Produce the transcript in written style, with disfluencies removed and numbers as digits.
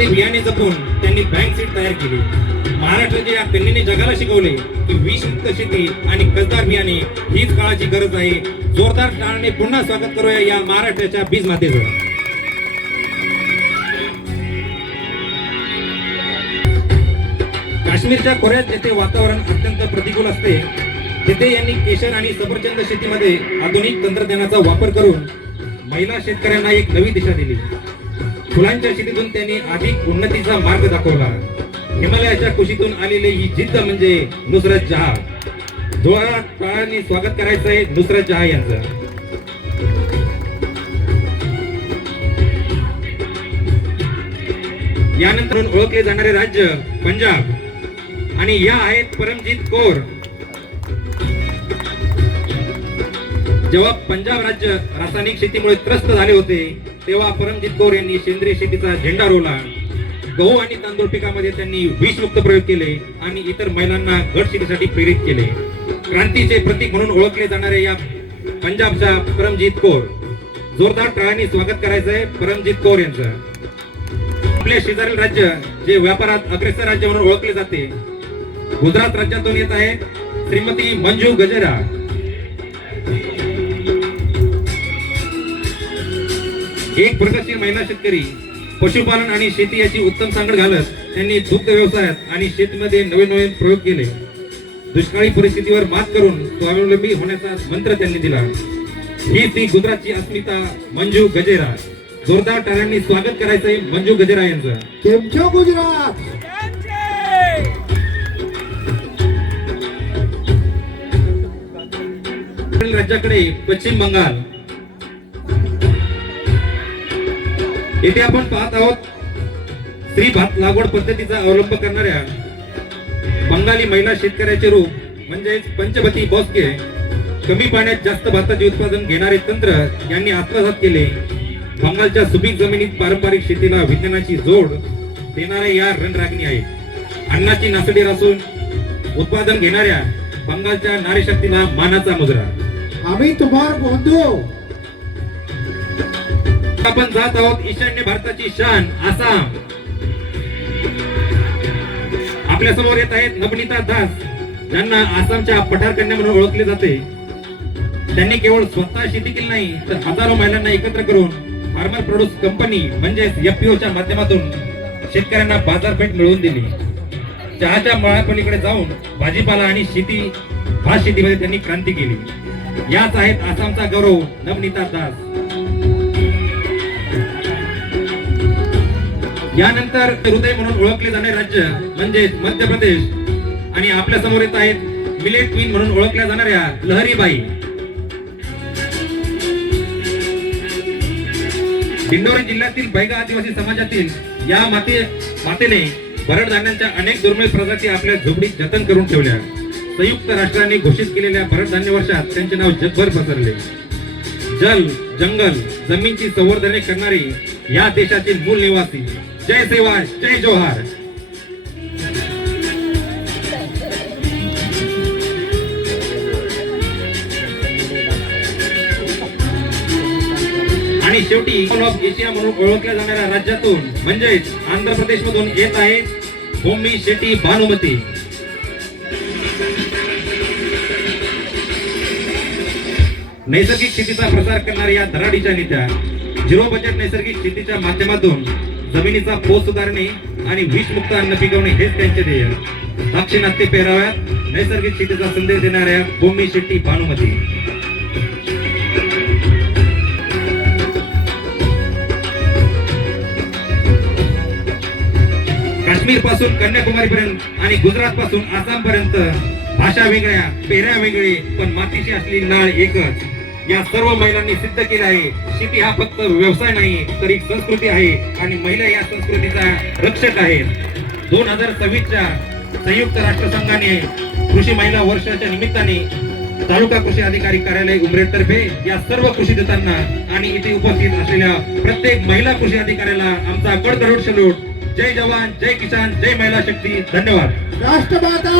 शेतीमध्ये बियाणे जपून त्यांनी बँक सीट तयार केली. महाराष्ट्राच्या या कन्येने जगाला शिकवले की विषमुक्त शेती आणि कसदार बियाणे हीच काळाची गरज आहे. जोरदार टाळ्याने पुन्हा स्वागत करूया या महाराष्ट्राच्या बीज मातेचं. काश्मीरच्या खोऱ्यात जेथे वातावरण अत्यंत प्रतिकूल असते तिथे यांनी केशर आणि सफरचंद शेतीमध्ये आधुनिक तंत्रज्ञानाचा वापर करून महिला शेतकऱ्यांना एक नवी दिशा दिली. फुलांच्या शेतीतून त्यांनी अधिक उन्नतीचा मार्ग दाखवला. हिमालयाच्या कुशीतून आलेली ही जिद्द म्हणजे नुसरत जहां. जोरात टाळ्यांनी स्वागत करायचं आहे नुसरत जहां यांचं. यानंतर ओळखले जाणारे राज्य पंजाब आणि या आहेत परमजीत कौर. जेव्हा पंजाब राज्य रासायनिक शेतीमुळे त्रस्त झाले होते तेव्हा परमजीत कौर यांनी सेंद्रिय शेतीचा झेंडा रोवला. गहू आणि तांदूळ पिकामध्ये त्यांनी विषमुक्त प्रयोग केले आणि इतर महिलांना गट शेतीसाठी प्रेरित केले. क्रांतीचे प्रतीक म्हणून ओळखले जाणारे या पंजाबच्या परमजीत कौर. जोरदार टाळ्यांनी स्वागत करायचं आहे परमजीत कौर यांचं. आपले शेजारील राज्य जे व्यापारात अग्रेसर राज्य म्हणून ओळखले जाते गुजरात राज्यातून येत आहे श्रीमती मंजू गजेरा. एक प्रगतशील महिला शेतकरी पशुपालन आणि शेती याची उत्तम सांगड घालत त्यांनी दुग्ध व्यवसायात आणि शेतीमध्ये नवीन नवीन प्रयोग केले. दुष्काळी परिस्थितीवर मात करून स्वावलंबी होण्याचा मंत्र त्यांनी दिला. ही ती गुजरातची अस्मिता मंजू गजेरा. जोरदार टाळ्यांनी स्वागत करायचंय मंजू गजेरा यांचं. केमचो गुजरात. राज्याकडे पश्चिम बंगाल. येथे आपण पाहत आहोत स्त्री भात लागवड पद्धतीचा अवलंब करणाऱ्या बंगाली महिला शेतकऱ्याचे रूप म्हणजेच पंचवती बॉस्के. कमी पाण्यात जास्त भाताचे उत्पादन घेणारे तंत्र यांनी आत्मसात केले. बंगालच्या सुपीक जमिनीत पारंपरिक शेतीला विज्ञानाची जोड देणाऱ्या या रणरागिणी आहेत. अन्नाची नासडी रासून उत्पादन घेणाऱ्या बंगालच्या नारी शक्तीला मानाचा मुजरा. आम्ही तुम्हार बंधू. आपण जात आहोत ईशान्य भारताची शान आसाम. आपल्या समोर येत आहेत नवनीता दास ज्यांना आसामच्या पठार कन्या म्हणून ओळखले जाते. त्यांनी केवळ स्वतः शेती केली नाही तर हजारो महिलांना एकत्र करून फार्मर प्रोड्यूस कंपनी म्हणजेच एफपीओच्या माध्यमातून शेतकऱ्यांना बाजारपेठ मिळवून दिली. चहाच्या मळापलीकडे जाऊन भाजीपाला आणि भात शेतीमध्ये त्यांनी क्रांती केली. याच आहेत आसामचा गौरव नवनीता दास. यानंतर हृदय म्हणून ओळखले जाणारे राज्य म्हणजे मध्य प्रदेश आणि आपल्या समोर येत आहेत मिलेट क्वीन म्हणून ओळखल्या जाणाऱ्या लहरीबाई. दिंडोरी जिल्ह्यातील बैगा आदिवासी समाजातील या मातेने भरड धान्यांच्या अनेक दुर्मिळ प्रजाती आपल्या झोपडीत जतन करून ठेवल्या. संयुक्त राष्ट्रांनी घोषित केलेल्या भरड धान्य वर्षात त्यांचे नाव जगभर पसरले. जल जंगल जमीनची संवर्धने करणारी या देशातील मूळ निवासी. जय सेवा जय जोहार. आणि शेवटी ऑफ एशिया म्हणून ओळखल्या जाणाऱ्या राज्यातून म्हणजेच आंध्र प्रदेश मधून येत आहे भूमी शेट्टी भानुमती. नैसर्गिक शेतीचा प्रसार करणाऱ्या या धडाडीच्या नेत्या. झिरो बजेट नैसर्गिक शेतीच्या माध्यमातून जमिनीचा पोत सुधारणे आणि विषमुक्त अन्न पिकवणे हेच त्यांचे ध्येय. दाक्षिणात्य पेहराव्यात नैसर्गिक शेतीचा संदेश देणाऱ्या भूमी शेट्टी भानुमती. काश्मीर पासून कन्याकुमारी पर्यंत आणि गुजरात पासून आसाम पर्यंत भाषा वेगळ्या पेहऱ्या वेगळे पण मातीशी असलेली नाळ एकच. या सर्व महिलांनी सिद्ध केले आहे शेती हा फक्त व्यवसाय नाही तर एक संस्कृती आहे आणि महिला या संस्कृतीचा रक्षक आहेत. 2026च्या संयुक्त राष्ट्रसंघाने कृषी महिला वर्षाच्या निमित्ताने तालुका कृषी अधिकारी कार्यालय उमरेड तर्फे या सर्व कृषी देताना आणि इथे उपस्थित असलेल्या प्रत्येक महिला कृषी अधिकाऱ्याला आमचा कडकडून सल्यूट. जय जवान जय किसान जय महिला शक्ती. धन्यवाद. राष्ट्रमाता